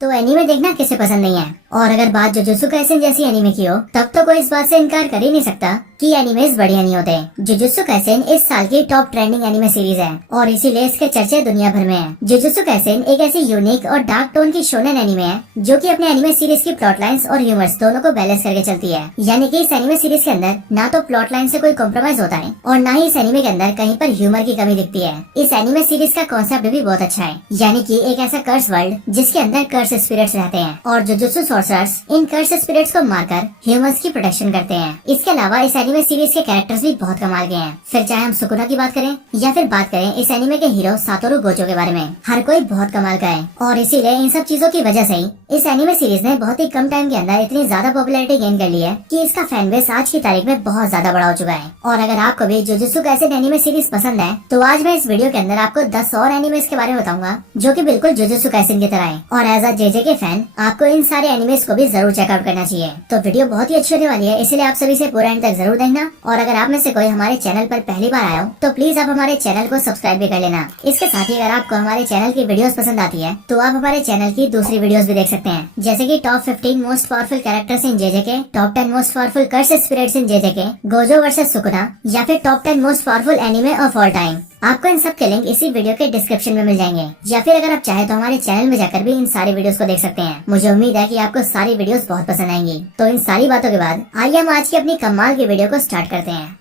तो एनीमे देखना किसे पसंद नहीं है। और अगर बात जुजुत्सु काइसेन जैसी एनीमे की हो तब तो कोई इस बात से इनकार कर ही नहीं सकता कि एनीमेज बढ़िया नहीं होते। जुजुत्सु काइसेन इस साल की टॉप ट्रेंडिंग एनीमे सीरीज है और इसीलिए इसके चर्चे दुनिया भर में हैं। जुजुत्सु काइसेन एक ऐसी यूनिक और डार्क टोन की शोनेन एनीमे है जो कि अपने एनीमे सीरीज की प्लॉट लाइंस और ह्यूमर्स दोनों को बैलेंस करके चलती है। यानी कि इस एनीमे सीरीज के अंदर ना तो प्लॉट लाइन से कोई कॉम्प्रोमाइज होता है और ना ही इस एनीमे के अंदर कहीं पर ह्यूमर की कमी दिखती है। इस एनीमे सीरीज का कॉन्सेप्ट भी बहुत अच्छा है, यानी कि एक ऐसा कर्स वर्ल्ड जिसके अंदर कर्स स्पिरिट्स रहते हैं और जुजुत्सु सॉर्सरर्स इन कर्स स्पिरिट्स को मारकर ह्यूमंस की प्रोटेक्शन करते हैं। इसके अलावा इस एनीमे सीरीज के कैरेक्टर्स भी बहुत कमाल के हैं। फिर चाहे हम सुकुना की बात करें या फिर बात करें इस एनीमे के हीरो सातोरु गोजो के बारे में, हर कोई बहुत कमाल का है और इसीलिए इन सब चीजों की वजह से ही इस एनीमे सीरीज ने बहुत ही कम टाइम के अंदर इतनी ज्यादा पॉपुलैरिटी गेन कर ली है कि इसका फैन बेस आज की तारीख में बहुत ज्यादा बड़ा हो चुका है। और अगर आपको भी जुजुत्सु काइसेन एनीमे सीरीज पसंद है तो आज मैं इस वीडियो के अंदर आपको 10 और एनीमेज के बारे में बताऊंगा जो कि बिल्कुल जुजुत्सु काइसेन की तरह है। और एज अ जेजे के फैन आपको इन सारे एनीमेज को भी जरूर चेकआउट करना चाहिए। तो वीडियो बहुत ही अच्छी होने वाली है, इसलिए आप सभी से पूरा एंड तक जरूर देखना। और अगर आप में से कोई हमारे चैनल पर पहली बार आया हो तो प्लीज आप हमारे चैनल को सब्सक्राइब भी कर लेना। इसके साथ ही अगर आपको हमारे चैनल की वीडियोस पसंद आती है तो आप हमारे चैनल की दूसरी वीडियोस भी देख सकते हैं, जैसे कि top 15 most powerful characters in JJK, top 10 most powerful curse spirits in JJK, Gojo versus Sukuna या फिर top 10 most powerful anime of all time. आपको इन सब के लिंक इसी वीडियो के डिस्क्रिप्शन में मिल जाएंगे, या फिर अगर आप चाहे तो हमारे चैनल में जाकर भी इन सारी वीडियोस को देख सकते हैं। मुझे उम्मीद है कि आपको सारी वीडियोस बहुत पसंद आएंगी। तो इन सारी बातों के बाद आइए हम आज की अपनी कमाल की वीडियो को स्टार्ट करते हैं।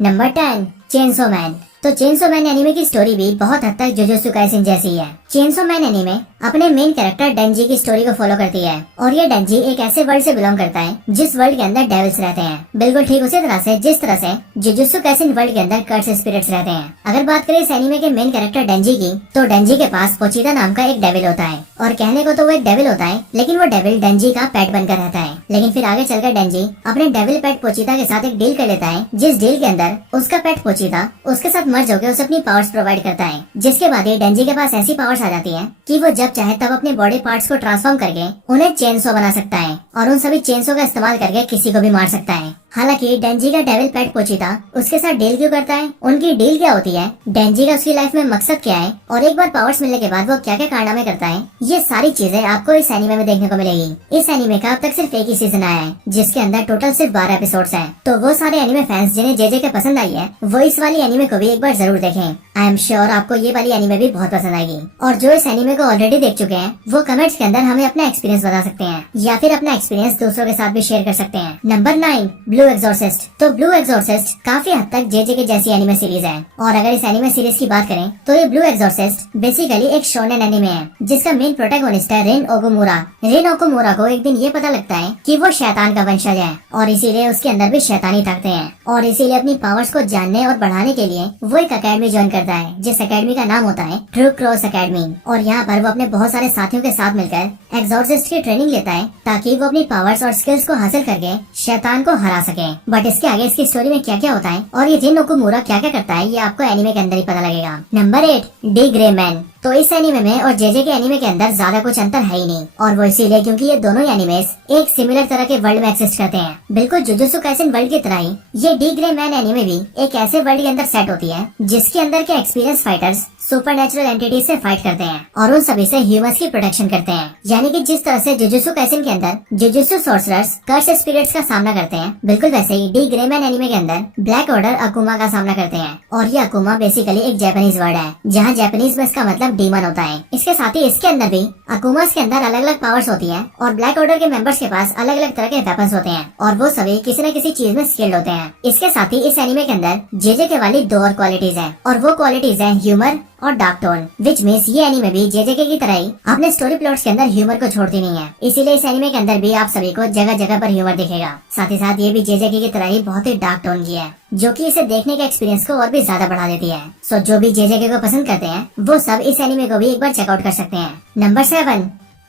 Number 10, chainsaw man. तो चेनसो मैन एनीमे की स्टोरी भी बहुत हद तक जुजुत्सु काइसेन जैसी है। चेनसो मैन एनीमे अपने मेन कैरेक्टर डेंजी की स्टोरी को फॉलो करती है और ये डेंजी एक ऐसे वर्ल्ड से बिलोंग करता है जिस वर्ल्ड के अंदर डेविल्स रहते हैं, बिल्कुल ठीक उसी तरह से जिस तरह से जुजुत्सु काइसेन वर्ल्ड के अंदर कर्स स्पिरिट्स रहते हैं। अगर बात करें इस एनीमे के मेन कैरेक्टर डेंजी की तो डेंजी के पास पोचीदा नाम का एक डेविल होता है और कहने को तो वो एक डेविल होता है लेकिन वो डेविल डेंजी का पेट बनकर रहता है। लेकिन फिर आगे चलकर डेंजी अपने डेविल पेट पोचीदा के साथ एक डील कर लेता है, जिस डील के अंदर उसका पेट पोचीदा उसके साथ मर्ज होकर उसे अपनी पावर्स प्रोवाइड करता है, जिसके बाद ये डेंजी के पास ऐसी पावर्स आ जाती है कि वो जब चाहे तब अपने बॉडी पार्ट्स को ट्रांसफॉर्म करके उन्हें चेनसो बना सकता है और उन सभी चेनसो का इस्तेमाल करके किसी को भी मार सकता है। हालांकि डेंजी का डेविल पेट पोचीदा उसके साथ डील क्यों करता है, उनकी डील क्या होती है, डेंजी का उसकी लाइफ में मकसद क्या है और एक बार पावर्स मिलने के बाद वो क्या क्या कारनामे करता है, ये सारी चीजें आपको इस एनीमे में देखने को मिलेगी। इस एनीमे का अब तक सिर्फ एक ही सीजन आया है जिसके अंदर टोटल सिर्फ 12 एपिसोड्स हैं। तो वो सारे एनीमे फैंस जिन्हें जेजे के पसंद आई है वो इस वाली एनीमे को भी एक बार जरूर देखें। आई एम श्योर आपको ये वाली एनीमे भी बहुत पसंद आएगी। और जो इस एनीमे को ऑलरेडी देख चुके हैं वो कमेंट्स के अंदर हमें अपना एक्सपीरियंस बता सकते हैं या फिर अपना एक्सपीरियंस दूसरों के साथ भी शेयर कर सकते हैं। Number 9, Blue Exorcist. तो ब्लू एक्सोर्सिस्ट काफी हद तक जेजे के जैसी एनीमे सीरीज है और अगर इस एनीमे सीरीज की बात करें तो ये ब्लू एक्सोर्सिस्ट बेसिकली एक शोनेन एनीमे है जिसका मेन प्रोटैगनिस्ट है रिन ओकुमुरा। रिन ओकुमुरा को एक दिन ये पता लगता है कि वो शैतान का वंशज है और इसीलिए उसके अंदर भी शैतानी ताकतें हैं और इसीलिए अपनी पावर्स को जानने और बढ़ाने के लिए वो एक अकेडमी ज्वाइन करता है जिस अकेडमी का नाम होता है ट्रू क्रॉस अकेडमी। और यहाँ पर वो अपने बहुत सारे साथियों के साथ मिलकर एक्सोर्सिस्ट की ट्रेनिंग लेता है ताकि वो अपनी पावर्स और स्किल्स को हासिल करके शैतान को हरा सके। बट इसके आगे इसकी स्टोरी में क्या क्या होता है और ये रिन ओकुमुरा क्या क्या करता है ये आपको एनीमे के अंदर ही पता लगेगा। Number 8, D grey man. तो इस एनीमे में और जेजे के एनीमे के अंदर ज्यादा कुछ अंतर है ही नहीं और वो इसीलिए क्योंकि ये दोनों एनीमेस एक सिमिलर तरह के वर्ल्ड में एक्सिस्ट करते हैं। बिल्कुल जुजुत्सु काइसेन वर्ल्ड की तरह ही ये डी ग्रे मैन एनीमे भी एक ऐसे वर्ल्ड के अंदर सेट होती है जिसके अंदर के एक्सपीरियंस फाइटर्स सुपरनैचुरल एंटिटीज से फाइट करते हैं और उन सभी से ह्यूमंस की प्रोटेक्शन करते हैं। यानी कि जिस तरह से जुजुत्सु काइसेन के अंदर जुजुत्सु सॉर्सरर्स कर्स स्पिरिट्स का सामना करते हैं, बिल्कुल वैसे ही डी ग्रे मैन एनीमे के अंदर ब्लैक ऑर्डर अकुमा का सामना करते हैं। और ये अकुमा बेसिकली एक जापानीज वर्ड है जहाँ जापानीज में इसका मतलब डीमन होता है। इसके साथ ही इसके अंदर भी अकुमास के अंदर अलग अलग पावर्स होती है और ब्लैक ऑर्डर के मेंबर्स के पास अलग अलग तरह के वेपन्स होते हैं और वो सभी किसी न किसी चीज में स्किल्ड होते हैं। इसके साथ ही इस एनीमे के अंदर जेजे के वाली 2 और क्वालिटीज है और वो क्वालिटीज है ह्यूमर और डार्क टोन, विच मीन्स ये एनीमे भी जेजेके की तरह ही अपने स्टोरी प्लॉट्स के अंदर ह्यूमर को छोड़ती नहीं है। इसीलिए इस एनीमे के अंदर भी आप सभी को जगह जगह पर ह्यूमर दिखेगा। साथ ही साथ ये भी जेजेके की तरह ही बहुत ही डार्क टोन की है जो कि इसे देखने के एक्सपीरियंस को और भी ज्यादा बढ़ा देती है। सो जो भी जेजेके को पसंद करते हैं वो सब इस एनीमे को भी एक बार चेकआउट कर सकते हैं। Number 7,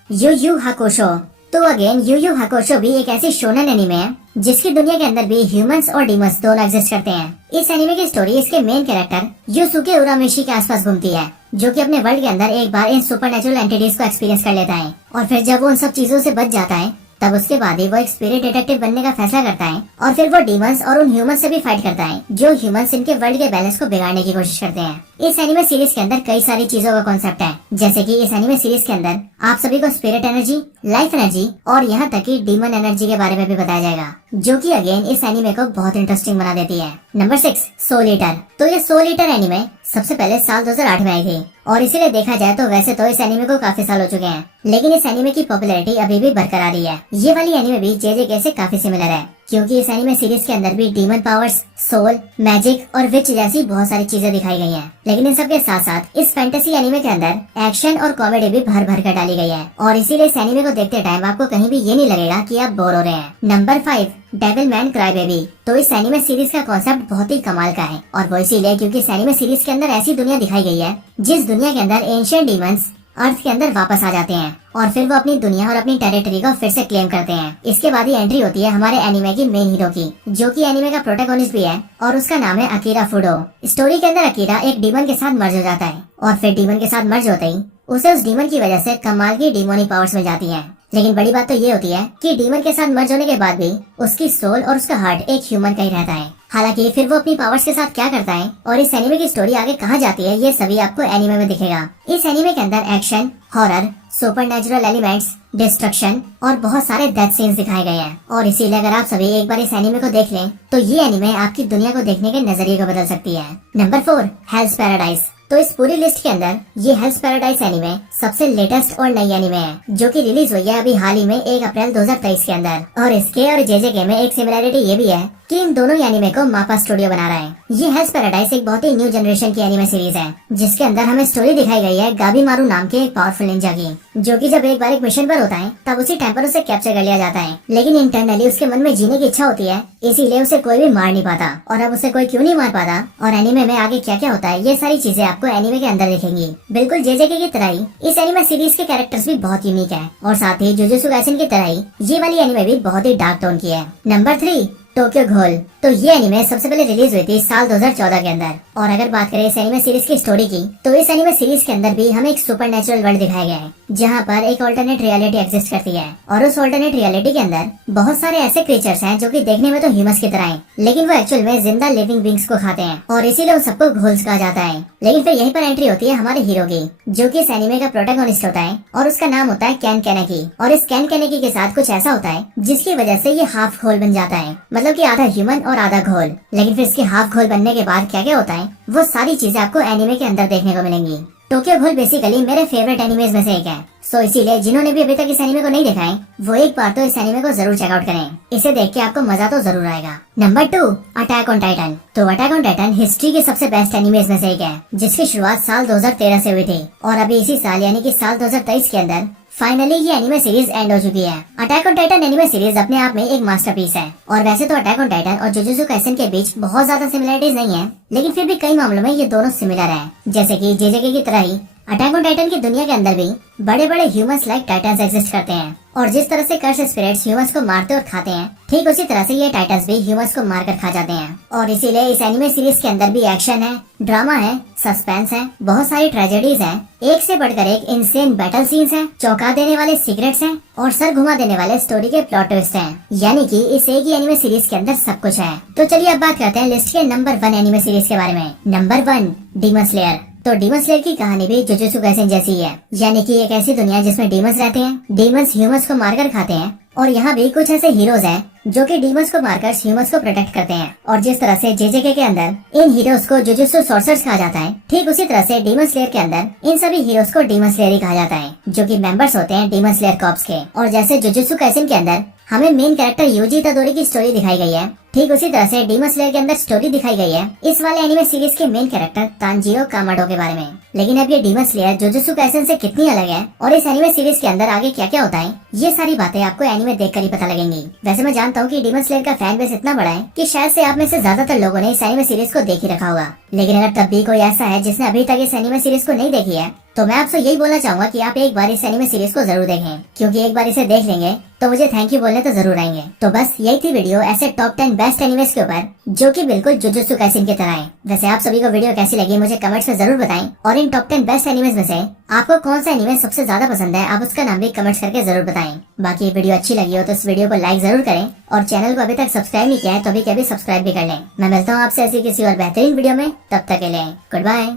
Yu Yu Hakusho. तो अगेन यू यू हाकुशो भी एक ऐसी शोनेन एनीमे है जिसकी दुनिया के अंदर भी ह्यूमंस और डीमंस दोनों एग्जिस्ट करते हैं। इस एनीमे की स्टोरी इसके मेन कैरेक्टर युसुके उरामेशी के आसपास घूमती है जो कि अपने वर्ल्ड के अंदर एक बार इन सुपरनैचुरल एंटिटीज को एक्सपीरियंस कर लेता है और फिर जब वो उन सब चीजों से बच जाता है तब उसके बाद ही वो एक स्पिरिट डिटेक्टिव बनने का फैसला करता है और फिर वो डीमंस और उन ह्यूमंस से भी फाइट करता है जो ह्यूमंस इनके वर्ल्ड के बैलेंस को बिगाड़ने की कोशिश करते हैं। इस एनिमे सीरीज के अंदर कई सारी चीजों का कॉन्सेप्ट है, जैसे कि इस एनिमे सीरीज के अंदर आप सभी को स्पिरिट एनर्जी, लाइफ एनर्जी और यहाँ तक कि डीमन एनर्जी के बारे में भी बताया जाएगा, जो कि अगेन इस एनिमे को बहुत इंटरेस्टिंग बना देती है। Number 6, soul eater. तो ये सोल ईटर एनिमे सबसे पहले साल 2008 में आई थी और इसीलिए देखा जाए तो वैसे तो इस एनिमे को काफी साल हो चुके हैं, लेकिन इस एनिमे की पॉपुलैरिटी अभी भी बरकरार ही है। ये वाली एनिमे भी JJK से काफी सिमिलर है, क्योंकि इस एनिमे सीरीज के अंदर भी डीमन पावर्स, सोल, मैजिक और विच जैसी बहुत सारी चीजें दिखाई गई हैं। लेकिन इन सब के साथ साथ इस फैंटेसी एनिमे के अंदर एक्शन और कॉमेडी भी भर भर कर डाली गई है और इसीलिए इस एनिमे को देखते टाइम आपको कहीं भी ये नहीं लगेगा कि आप बोर हो रहे हैं। Number 5, devil man cry baby. तो इस एनिमे सीरीज का कॉन्सेप्ट बहुत ही कमाल का है और वो इसीलिए क्योंकि इस एनिमे सीरीज के अंदर ऐसी दुनिया दिखाई गई है जिस दुनिया के अंदर एंशिएंट डीमंस अर्थ के अंदर वापस आ जाते हैं और फिर वो अपनी दुनिया और अपनी टेरिटरी को फिर से क्लेम करते हैं। इसके बाद ही एंट्री होती है हमारे एनिमे की मेन हीरो की, जो कि एनिमे का प्रोटैगनिस्ट भी है और उसका नाम है अकीरा फुडो। स्टोरी के अंदर अकीरा एक डीमन के साथ मर्ज हो जाता है और फिर डीमन के साथ मर्ज होते ही उसे उस डीमन की वजह से कमाल की डीमोनिक पावर्स मिल जाती हैं। लेकिन बड़ी बात तो ये होती है कि डीमन के साथ मर्ज होने के बाद भी उसकी सोल और उसका हार्ट एक ह्यूमन का ही रहता है। हालांकि फिर वो अपनी पावर्स के साथ क्या करता है और इस एनिमे की स्टोरी आगे कहाँ जाती है, ये सभी आपको एनिमे में दिखेगा। इस एनिमे के अंदर action, horror, supernatural elements, destruction और बहुत सारे डेथ सीन्स दिखाए गए हैं और इसीलिए अगर आप सभी एक बार इस एनिमे को देख लें तो ये एनिमे आपकी दुनिया को देखने के नजरिए को बदल सकती है। Number 4, Hell's Paradise. तो इस पूरी लिस्ट के अंदर ये हेल्स पैराडाइज एनिमे सबसे लेटेस्ट और नई एनिमे है, जो कि रिलीज हुई है अभी हाल ही में 1 अप्रैल 2023 के अंदर। और इसके और JJK में एक सिमिलरिटी ये भी है कि इन दोनों एनिमे को मापा स्टूडियो बना रहा है। ये हेल्स पैराडाइज एक बहुत ही न्यू जनरेशन की एनिमे सीरीज है, जिसके अंदर हमें स्टोरी दिखाई गई है गाबी मारू नाम के एक पावरफुल निंजा की, जो कि जब एक बार एक मिशन पर होता है तब उसी टाइम पर उसे कैप्चर कर लिया जाता है, लेकिन इंटरनली उसके मन में जीने की इच्छा होती है, इसीलिए उसे कोई भी मार नहीं पाता। और अब उसे कोई क्यों नहीं मार पाता और एनिमे में आगे क्या क्या होता है, ये सारी चीजें आपको एनिमे के अंदर दिखेंगी। बिल्कुल JJK की तरह ही इस एनिमे सीरीज के कैरेक्टर्स भी बहुत यूनिक है और साथ ही जुजुत्सु काइसेन की तरह ही ये वाली एनिमे भी बहुत ही डार्क टोन की है। नंबर 3, टोक्यो घोल। तो ये एनिमे सबसे पहले रिलीज हुई थी साल 2014 के अंदर और अगर बात करें इस एनिमे सीरीज की स्टोरी की तो इस एनिमे सीरीज के अंदर भी हमें एक सुपरनैचुरल वर्ल्ड दिखाया गया है, जहाँ पर एक ऑल्टरनेट रियलिटी एग्जिस्ट करती है और उस ऑल्टरनेट रियलिटी के अंदर बहुत सारे ऐसे क्रिएचर्स हैं जो कि देखने में तो ह्यूमंस की तरह हैं, लेकिन वो एक्चुअल में जिंदा लिविंग बींग्स को खाते हैं और इसीलिए उन सबको घोल्स कहा जाता है। लेकिन फिर यहीं पर एंट्री होती है हमारे हीरो की, जो कि इस एनिमे का प्रोटैगनिस्ट होता है और उसका नाम होता है कैन कैनेकी। और इस कैन कैनेकी के साथ कुछ ऐसा होता है जिसकी वजह से ये हाफ घोल बन जाता है, मतलब कि आधा ह्यूमन और आधा घोल। लेकिन फिर इसके हाफ घोल बनने के बाद क्या क्या होता है वो सारी चीजें आपको एनिमे के अंदर देखने को मिलेंगी। टोक्यो घोल बेसिकली मेरे फेवरेट एनिमेज में से एक है, सो इसीलिए जिन्होंने भी अभी तक इस एनिमे को नहीं देखा है वो एक बार तो इस एनिमे को जरूर चेकआउट करें। इसे देख के आपको मजा तो जरूर आएगा। Number 2, attack on Titan. तो अटैक ऑन टाइटन हिस्ट्री के सबसे बेस्ट एनिमेज में से एक है, जिसकी शुरुआत साल 2013 से हुई थी और अभी इसी साल यानी कि साल 2023 के अंदर फाइनली ये एनिमे सीरीज एंड हो चुकी है। Attack on Titan anime series अपने आप में एक मास्टरपीस है और वैसे तो अटैक ऑन टाइटन और जुजुत्सु काइसेन के बीच बहुत ज्यादा सिमिलरिटीज नहीं है, लेकिन फिर भी कई मामलों में ये दोनों सिमिलर हैं। जैसे कि JJK की तरह ही अटैक ऑन टाइटन की दुनिया के अंदर भी बड़े बड़े ह्यूमंस लाइक टाइटन्स एग्जिस्ट करते हैं और जिस तरह से कर्स स्पिरिट्स ह्यूमंस को मारते और खाते हैं, ठीक उसी तरह से ये टाइटन्स भी ह्यूमंस को मारकर खा जाते हैं। और इसीलिए इस एनिमे सीरीज के अंदर भी एक्शन है, ड्रामा है, सस्पेंस है, बहुत सारी ट्रेजेडीज हैं, एक से बढ़कर एक इंसेन बैटल सीन्स हैं, चौंका देने वाले सीक्रेट्स हैं और सर घुमा देने वाले स्टोरी के प्लॉट ट्विस्ट हैं। यानी कि इस एक ही एनिमे सीरीज के अंदर सब कुछ है। तो चलिए अब बात करते हैं लिस्ट के नंबर 1 एनिमे सीरीज के बारे में। Number 1, demon slayer. तो डीमन स्लेयर की कहानी भी जुजुत्सु काइसेन जैसी है, यानी कि एक ऐसी दुनिया जिसमें डीमंस रहते हैं, डीमंस ह्यूमंस को मारकर खाते हैं और यहाँ भी कुछ ऐसे हीरोज हैं जो कि डीमंस को मारकर ह्यूमंस को प्रोटेक्ट करते हैं। और जिस तरह से JJK के अंदर इन हीरोज को जुजुत्सु सॉर्सर्स कहा जाता है, ठीक उसी तरह से डीमन स्लेयर के अंदर इन सभी हीरोज को डीमन स्लेयर ही कहा जाता है, जो कि मेंबर्स होते हैं डीमन स्लेयर कॉर्प्स के। और जैसे जुजुत्सु काइसेन के अंदर हमें मेन कैरेक्टर यूजी इतादोरी की स्टोरी दिखाई गई है, ठीक उसी तरह से डीमन स्लेयर के अंदर स्टोरी दिखाई गई है इस वाले एनिमे सीरीज के मेन कैरेक्टर तानजीरो कामाडो के बारे में। लेकिन अब ये डीमन स्लेयर जुजुत्सु काइसेन से कितनी अलग है और इस एनिमे सीरीज के अंदर आगे क्या क्या होता है, ये सारी बातें आपको एनिमे देखकर ही पता लगेंगी। वैसे मैं जानता हूँ कि डीमन स्लेयर का फैन बेस इतना बड़ा है कि शायद से आप में से ज्यादातर लोगों ने इस एनिमे सीरीज को देख ही रखा होगा, लेकिन अगर तब भी कोई ऐसा है जिसने अभी तक इस एनिमे सीरीज को नहीं देखी है तो मैं आपसे यही बोलना चाहूंगा कि आप एक बार इस एनिमे सीरीज को जरूर देखें, क्योंकि एक बार इसे देख लेंगे तो मुझे थैंक यू बोलने तो जरूर आएंगे। तो बस यही थी वीडियो ऐसे टॉप 10 बेस्ट एनिमेस के ऊपर जो कि बिल्कुल जुजुत्सु काइसेन की तरह है। वैसे आप सभी को वीडियो कैसी लगी मुझे कमेंट्स में जरूर बताएं, और इन टॉप 10 बेस्ट एनिमेस में से आपको कौन सा एनिमे सबसे ज्यादा पसंद है आप उसका नाम भी कमेंट्स करके जरूर बताएं। बाकी ये वीडियो अच्छी लगी हो तो इस वीडियो को लाइक जरूर करें, और चैनल को अभी तक सब्सक्राइब नहीं किया है तो अभी सब्सक्राइब भी कर लें। मैं मिलता हूँ आपसे ऐसी किसी और बेहतरीन वीडियो में, तब तक के लिए गुड बाय।